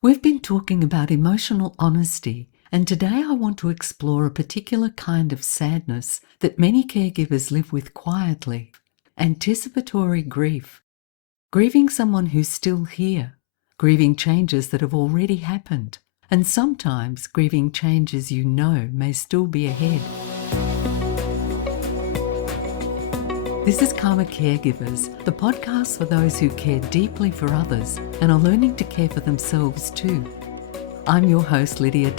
We've been talking about emotional honesty, and today I want to explore a particular kind of sadness that many caregivers live with quietly: anticipatory grief. Grieving someone who's still here, grieving changes that have already happened, and sometimes grieving changes you know may still be ahead. This is Calma Caregivers, the podcast for those who care deeply for others and are learning to care for themselves too. I'm your host, Lydia,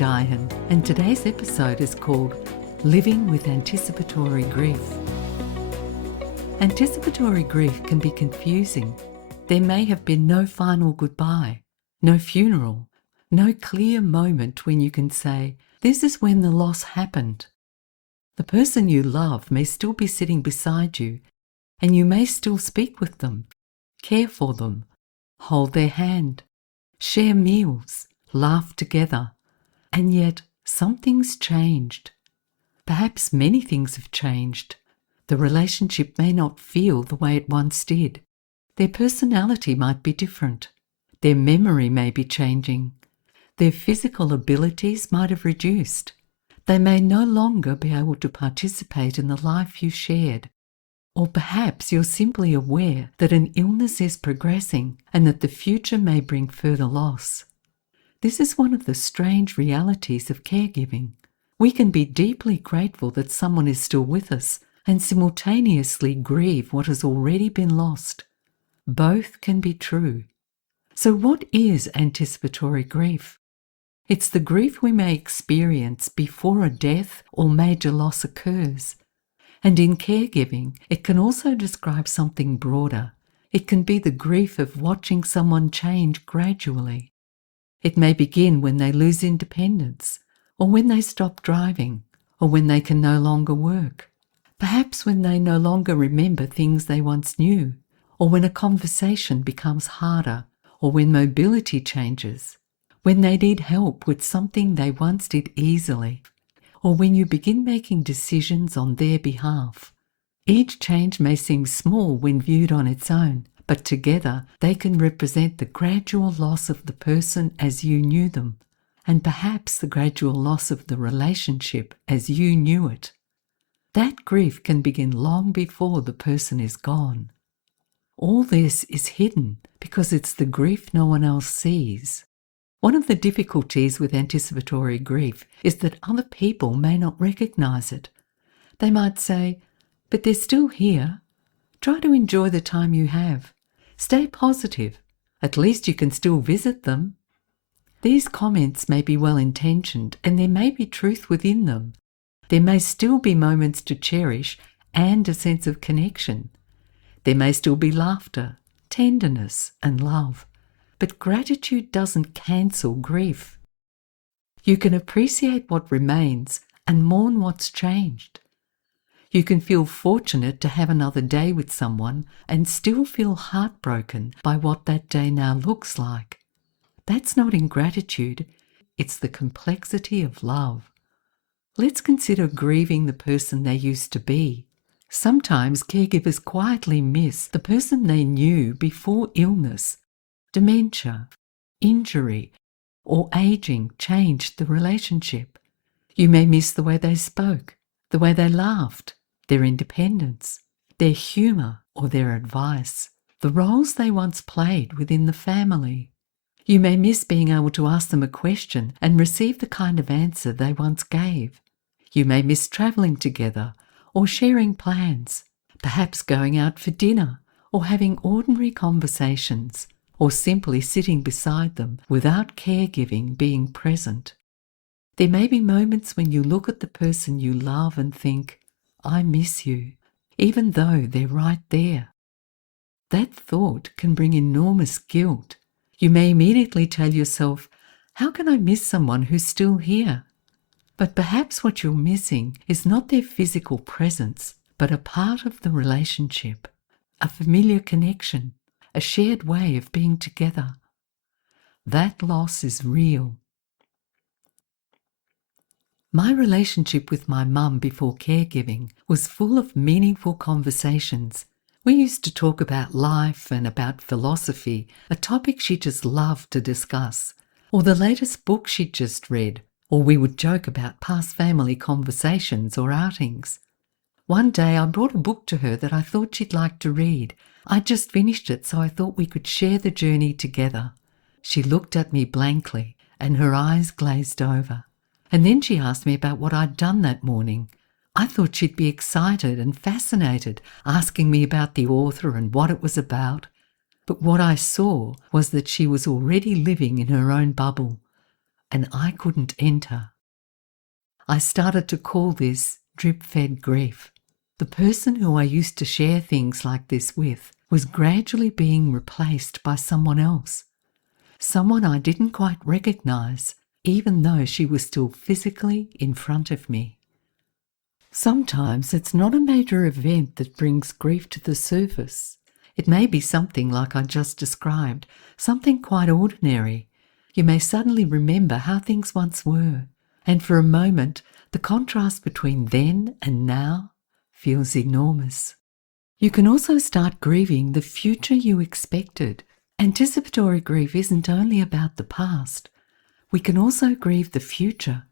and today's episode is called Living with Anticipatory Grief. Anticipatory grief can be confusing. There may have been no final goodbye, no funeral, no clear moment when you can say, this is when the loss happened. The person you love may still be sitting beside you, and you may still speak with them, care for them, hold their hand, share meals, laugh together, and yet something's changed. Perhaps many things have changed. The relationship may not feel the way it once did. Their personality might be different. Their memory may be changing. Their physical abilities might have reduced. They may no longer be able to participate in the life you shared. Or perhaps you're simply aware that an illness is progressing and that the future may bring further loss. This is one of the strange realities of caregiving. We can be deeply grateful that someone is still with us and simultaneously grieve what has already been lost. Both can be true. So what is anticipatory grief? It's the grief we may experience before a death or major loss occurs. And in caregiving, it can also describe something broader. It can be the grief of watching someone change gradually. It may begin when they lose independence, or when they stop driving, or when they can no longer work. Perhaps when they no longer remember things they once knew, or when a conversation becomes harder, or when mobility changes, when they need help with something they once did easily, or when you begin making decisions on their behalf. Each change may seem small when viewed on its own, but together they can represent the gradual loss of the person as you knew them, and perhaps the gradual loss of the relationship as you knew it. That grief can begin long before the person is gone. All this is hidden because it's the grief no one else sees. One of the difficulties with anticipatory grief is that other people may not recognize it. They might say, but they're still here. Try to enjoy the time you have. Stay positive. At least you can still visit them. These comments may be well-intentioned and there may be truth within them. There may still be moments to cherish and a sense of connection. There may still be laughter, tenderness, and love. But gratitude doesn't cancel grief. You can appreciate what remains and mourn what's changed. You can feel fortunate to have another day with someone and still feel heartbroken by what that day now looks like. That's not ingratitude, it's the complexity of love. Let's consider grieving the person they used to be. Sometimes caregivers quietly miss the person they knew before illness, dementia, injury, or aging changed the relationship. You may miss the way they spoke, the way they laughed, their independence, their humour or their advice, the roles they once played within the family. You may miss being able to ask them a question and receive the kind of answer they once gave. You may miss travelling together or sharing plans, perhaps going out for dinner or having ordinary conversations, or simply sitting beside them without caregiving being present. There may be moments when you look at the person you love and think, I miss you, even though they're right there. That thought can bring enormous guilt. You may immediately tell yourself, how can I miss someone who's still here? But perhaps what you're missing is not their physical presence, but a part of the relationship, a familiar connection, a shared way of being together. That loss is real. My relationship with my mum before caregiving was full of meaningful conversations. We used to talk about life and about philosophy, a topic she just loved to discuss. or the latest book she'd just read, or we would joke about past family conversations or outings. One day I brought a book to her that I thought she'd like to read. I'd just finished it, so I thought we could share the journey together. She looked at me blankly and her eyes glazed over. And then she asked me about what I'd done that morning. I thought she'd be excited and fascinated, asking me about the author and what it was about. But what I saw was that she was already living in her own bubble, and I couldn't enter. I started to call this drip-fed grief. The person who I used to share things like this with was gradually being replaced by someone else. Someone I didn't quite recognize, even though she was still physically in front of me. Sometimes it's not a major event that brings grief to the surface. It may be something like I just described, something quite ordinary. You may suddenly remember how things once were, and for a moment, the contrast between then and now feels enormous. You can also start grieving the future you expected. Anticipatory grief isn't only about the past. We can also grieve the future.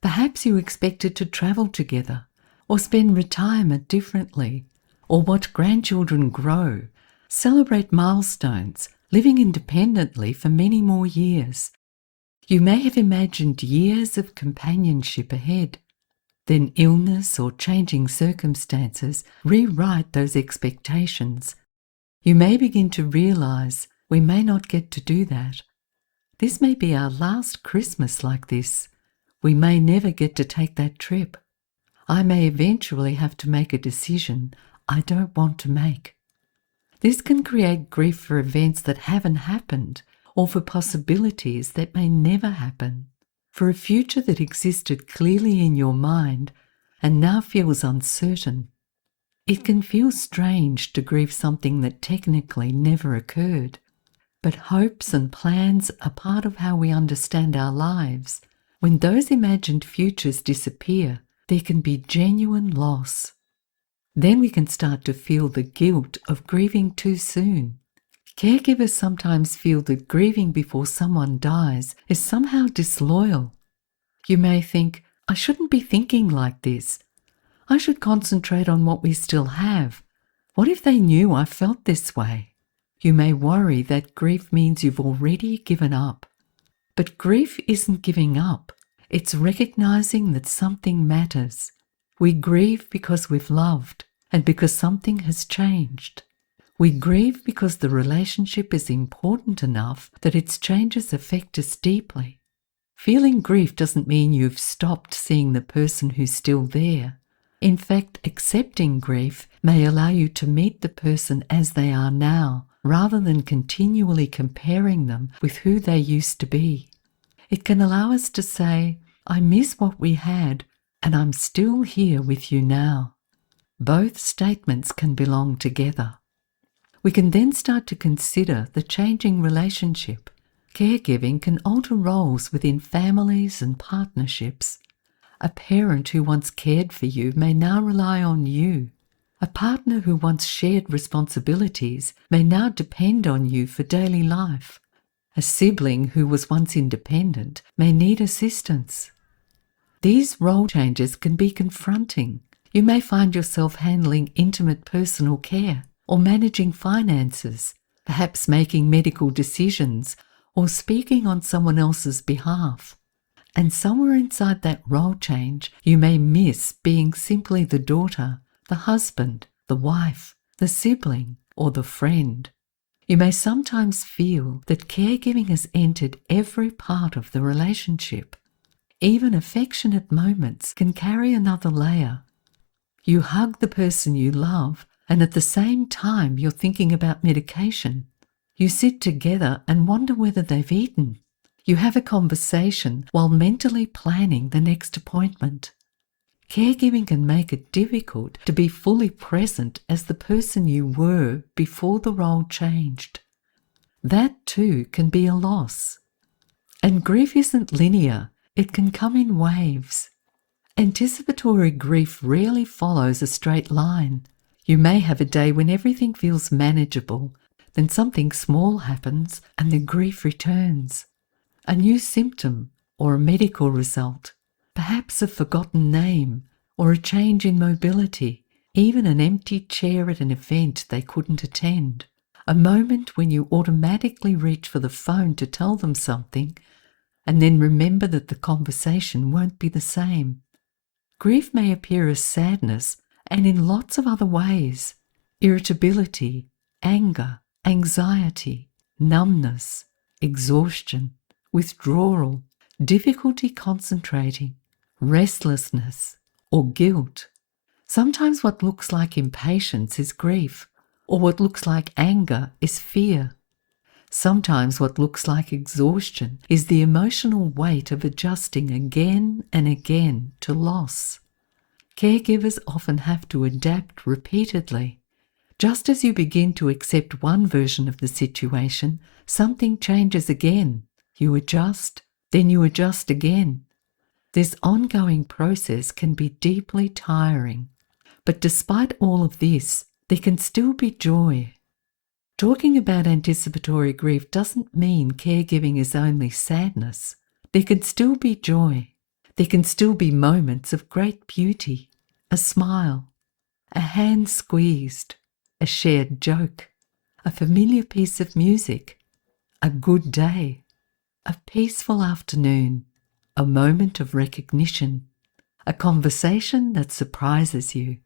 Perhaps you expected to travel together, or spend retirement differently, or watch grandchildren grow, celebrate milestones, living independently for many more years. You may have imagined years of companionship ahead. Then illness or changing circumstances rewrite those expectations. You may begin to realize we may not get to do that. This may be our last Christmas like this. We may never get to take that trip. I may eventually have to make a decision I don't want to make. This can create grief for events that haven't happened, or for possibilities that may never happen, for a future that existed clearly in your mind and now feels uncertain. It can feel strange to grieve something that technically never occurred, but hopes and plans are part of how we understand our lives. When those imagined futures disappear, there can be genuine loss. Then we can start to feel the guilt of grieving too soon. Caregivers sometimes feel that grieving before someone dies is somehow disloyal. You may think, I shouldn't be thinking like this. I should concentrate on what we still have. What if they knew I felt this way? You may worry that grief means you've already given up. But grief isn't giving up. It's recognizing that something matters. We grieve because we've loved and because something has changed. We grieve because the relationship is important enough that its changes affect us deeply. Feeling grief doesn't mean you've stopped seeing the person who's still there. In fact, accepting grief may allow you to meet the person as they are now, rather than continually comparing them with who they used to be. It can allow us to say, I miss what we had, and I'm still here with you now. Both statements can belong together. We can then start to consider the changing relationship. Caregiving can alter roles within families and partnerships. A parent who once cared for you may now rely on you. A partner who once shared responsibilities may now depend on you for daily life. A sibling who was once independent may need assistance. These role changes can be confronting. You may find yourself handling intimate personal care or managing finances, perhaps making medical decisions or speaking on someone else's behalf. And somewhere inside that role change, you may miss being simply the daughter, the husband, the wife, the sibling, or the friend. You may sometimes feel that caregiving has entered every part of the relationship. Even affectionate moments can carry another layer. You hug the person you love, and at the same time you're thinking about medication. You sit together and wonder whether they've eaten. You have a conversation while mentally planning the next appointment. Caregiving can make it difficult to be fully present as the person you were before the role changed. That too can be a loss. And grief isn't linear. It can come in waves. Anticipatory grief rarely follows a straight line. You may have a day when everything feels manageable, then something small happens and the grief returns. a new symptom or a medical result, perhaps a forgotten name or a change in mobility, even an empty chair at an event they couldn't attend, a moment when you automatically reach for the phone to tell them something and then remember that the conversation won't be the same. Grief may appear as sadness and in lots of other ways: irritability, anger, anxiety, numbness, exhaustion, withdrawal, difficulty concentrating, restlessness, or guilt. Sometimes what looks like impatience is grief, or what looks like anger is fear. Sometimes what looks like exhaustion is the emotional weight of adjusting again and again to loss. Caregivers often have to adapt repeatedly. Just as you begin to accept one version of the situation, something changes again. You adjust, then you adjust again. This ongoing process can be deeply tiring. But despite all of this, there can still be joy. Talking about anticipatory grief doesn't mean caregiving is only sadness. There can still be joy. There can still be moments of great beauty, a smile, a hand squeezed, a shared joke, a familiar piece of music, a good day, a peaceful afternoon, a moment of recognition, a conversation that surprises you.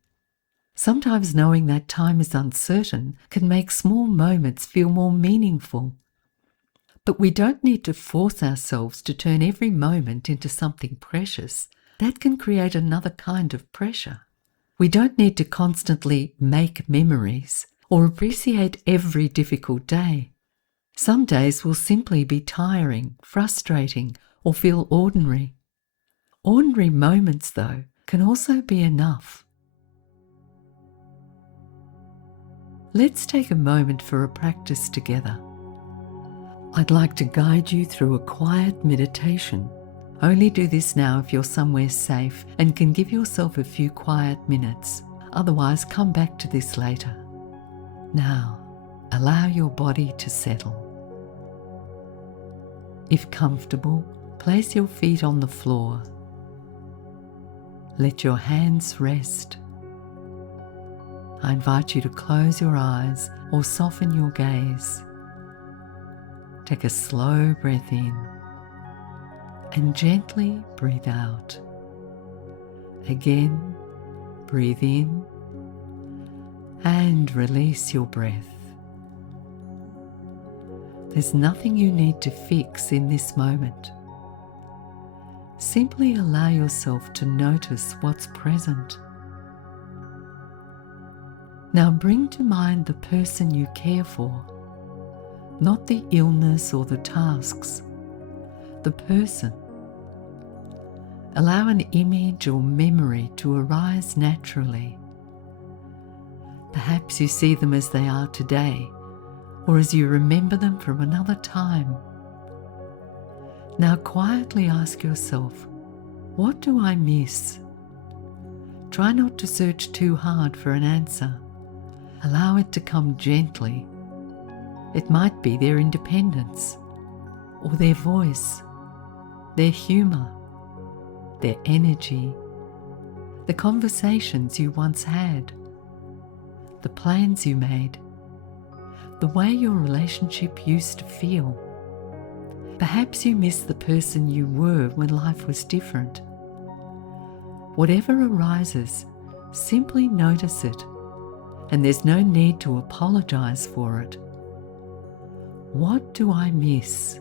Sometimes knowing that time is uncertain can make small moments feel more meaningful. But we don't need to force ourselves to turn every moment into something precious. That can create another kind of pressure. We don't need to constantly make memories or appreciate every difficult day. Some days will simply be tiring, frustrating, or feel ordinary. Ordinary moments, though, can also be enough. Let's take a moment for a practice together. I'd like to guide you through a quiet meditation. Only do this now if you're somewhere safe and can give yourself a few quiet minutes. Otherwise, come back to this later. Now, allow your body to settle. If comfortable, place your feet on the floor. Let your hands rest. I invite you to close your eyes or soften your gaze. Take a slow breath in and gently breathe out. Again, breathe in and release your breath. There's nothing you need to fix in this moment. Simply allow yourself to notice what's present. Now bring to mind the person you care for, not the illness or the tasks, the person. Allow an image or memory to arise naturally. Perhaps you see them as they are today, or as you remember them from another time. Now quietly ask yourself, what do I miss? Try not to search too hard for an answer. Allow it to come gently. It might be their independence, or their voice, their humour, their energy, the conversations you once had, the plans you made, the way your relationship used to feel. Perhaps you miss the person you were when life was different. Whatever arises, simply notice it, and there's no need to apologize for it. What do I miss?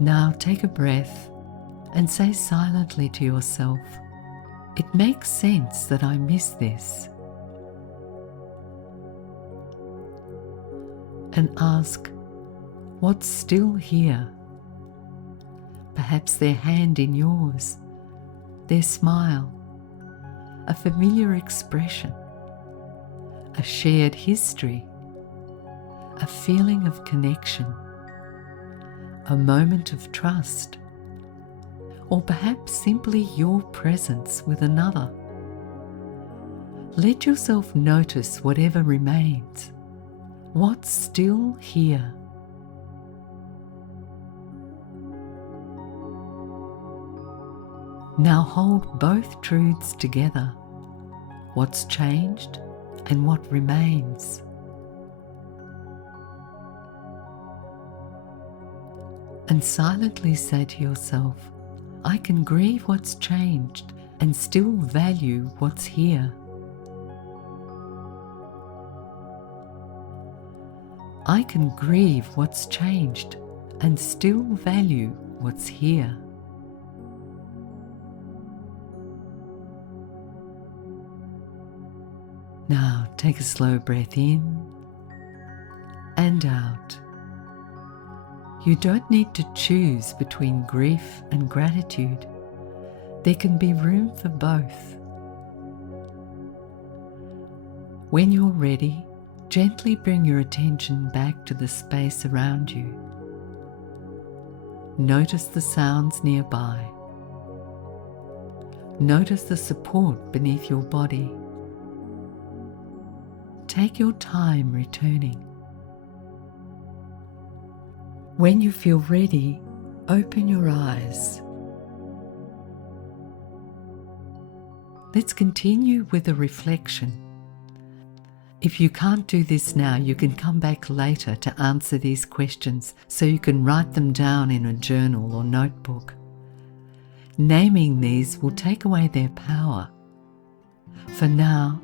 Now take a breath and say silently to yourself, it makes sense that I miss this. And ask, what's still here? Perhaps their hand in yours, their smile, a familiar expression, a shared history, a feeling of connection, a moment of trust, or perhaps simply your presence with another. Let yourself notice whatever remains. What's still here? Now hold both truths together. What's changed and what remains. And silently say to yourself, I can grieve what's changed and still value what's here. I can grieve what's changed and still value what's here. Now take a slow breath in and out. You don't need to choose between grief and gratitude. There can be room for both. When you're ready, gently bring your attention back to the space around you. Notice the sounds nearby. Notice the support beneath your body. Take your time returning. When you feel ready, open your eyes. Let's continue with a reflection. If you can't do this now, you can come back later to answer these questions so you can write them down in a journal or notebook. Naming these will take away their power. For now,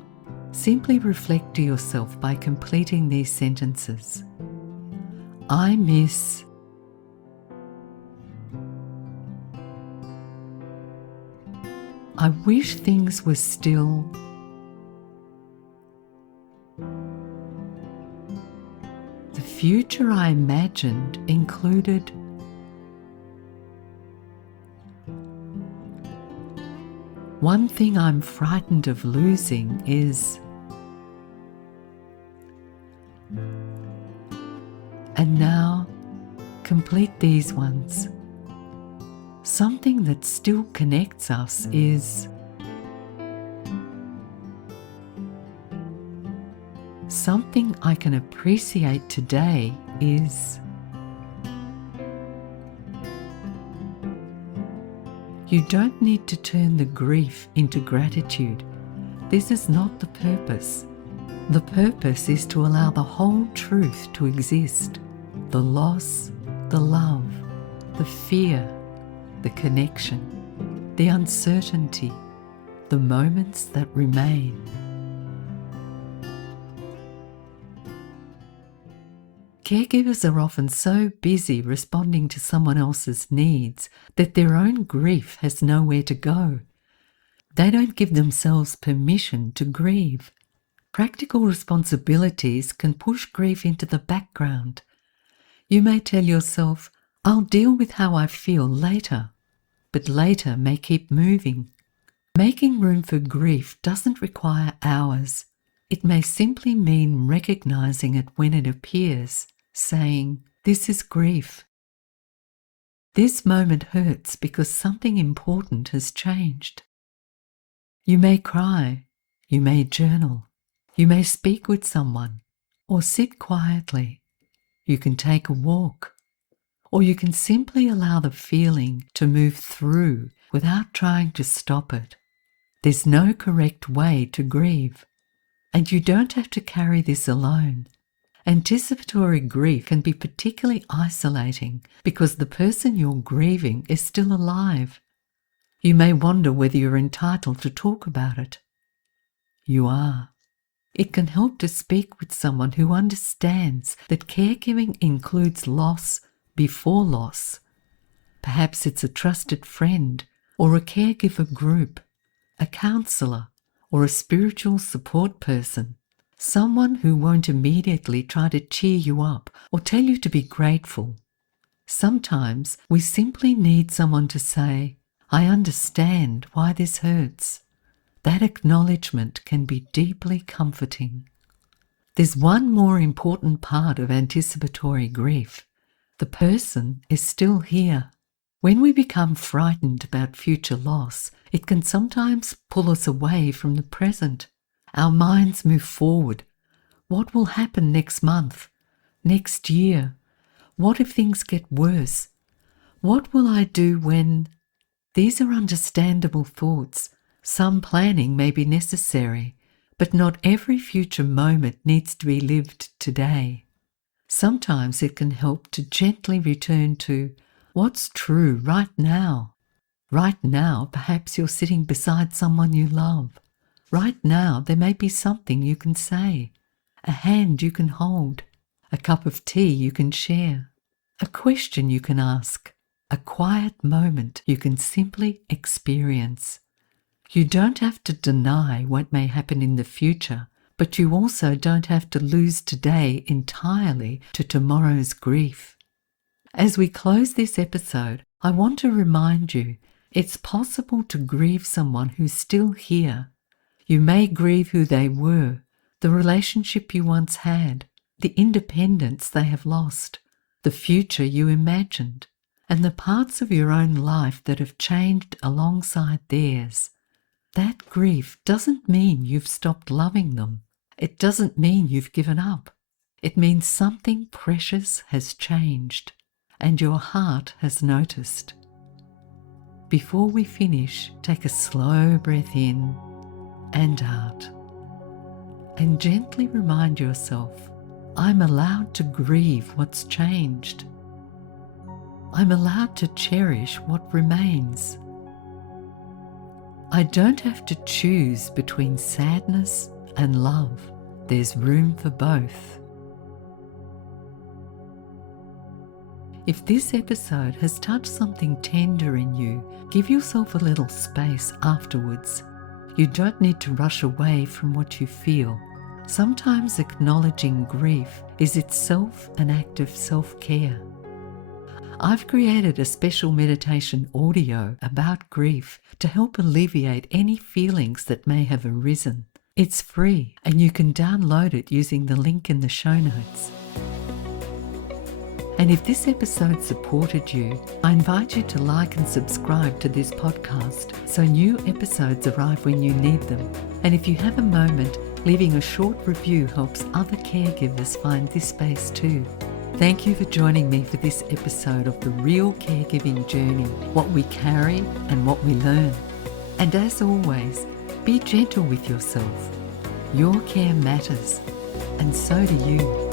simply reflect to yourself by completing these sentences. I miss. I wish things were still. The future I imagined included. One thing I'm frightened of losing is. And now, complete these ones. Something that still connects us is. Something I can appreciate today is. You don't need to turn the grief into gratitude. This is not the purpose. The purpose is to allow the whole truth to exist. The loss, the love, the fear, the connection, the uncertainty, the moments that remain. Caregivers are often so busy responding to someone else's needs that their own grief has nowhere to go. They don't give themselves permission to grieve. Practical responsibilities can push grief into the background. You may tell yourself, I'll deal with how I feel later, but later may keep moving. Making room for grief doesn't require hours. It may simply mean recognizing it when it appears, saying, this is grief. This moment hurts because something important has changed. You may cry, you may journal, you may speak with someone, or sit quietly. You can take a walk, or you can simply allow the feeling to move through without trying to stop it. There's no correct way to grieve, and you don't have to carry this alone. Anticipatory grief can be particularly isolating because the person you're grieving is still alive. You may wonder whether you're entitled to talk about it. You are. It can help to speak with someone who understands that caregiving includes loss before loss. Perhaps it's a trusted friend or a caregiver group, a counsellor or a spiritual support person, someone who won't immediately try to cheer you up or tell you to be grateful. Sometimes we simply need someone to say, I understand why this hurts. That acknowledgement can be deeply comforting. There's one more important part of anticipatory grief. The person is still here. When we become frightened about future loss, it can sometimes pull us away from the present. Our minds move forward, What will happen next month? Next year? What if things get worse? What will I do when... These are understandable thoughts. Some planning may be necessary, but not every future moment needs to be lived today. Sometimes it can help to gently return to what's true right now. Right now, perhaps you're sitting beside someone you love. Right now, there may be something you can say, a hand you can hold, a cup of tea you can share, a question you can ask, a quiet moment you can simply experience. You don't have to deny what may happen in the future, but you also don't have to lose today entirely to tomorrow's grief. As we close this episode, I want to remind you it's possible to grieve someone who's still here. You may grieve who they were, the relationship you once had, the independence they have lost, the future you imagined, and the parts of your own life that have changed alongside theirs. That grief doesn't mean you've stopped loving them. It doesn't mean you've given up. It means something precious has changed, and your heart has noticed. Before we finish, take a slow breath in and out, and gently remind yourself, I'm allowed to grieve what's changed. I'm allowed to cherish what remains. I don't have to choose between sadness and love. There's room for both. If this episode has touched something tender in you, give yourself a little space afterwards. You don't need to rush away from what you feel. Sometimes acknowledging grief is itself an act of self-care. I've created a special meditation audio about grief to help alleviate any feelings that may have arisen. It's free and you can download it using the link in the show notes. And if this episode supported you, I invite you to like and subscribe to this podcast so new episodes arrive when you need them. And if you have a moment, leaving a short review helps other caregivers find this space too. Thank you for joining me for this episode of the Real Caregiving Journey, what we carry and what we learn. And as always, be gentle with yourself. Your care matters, and so do you.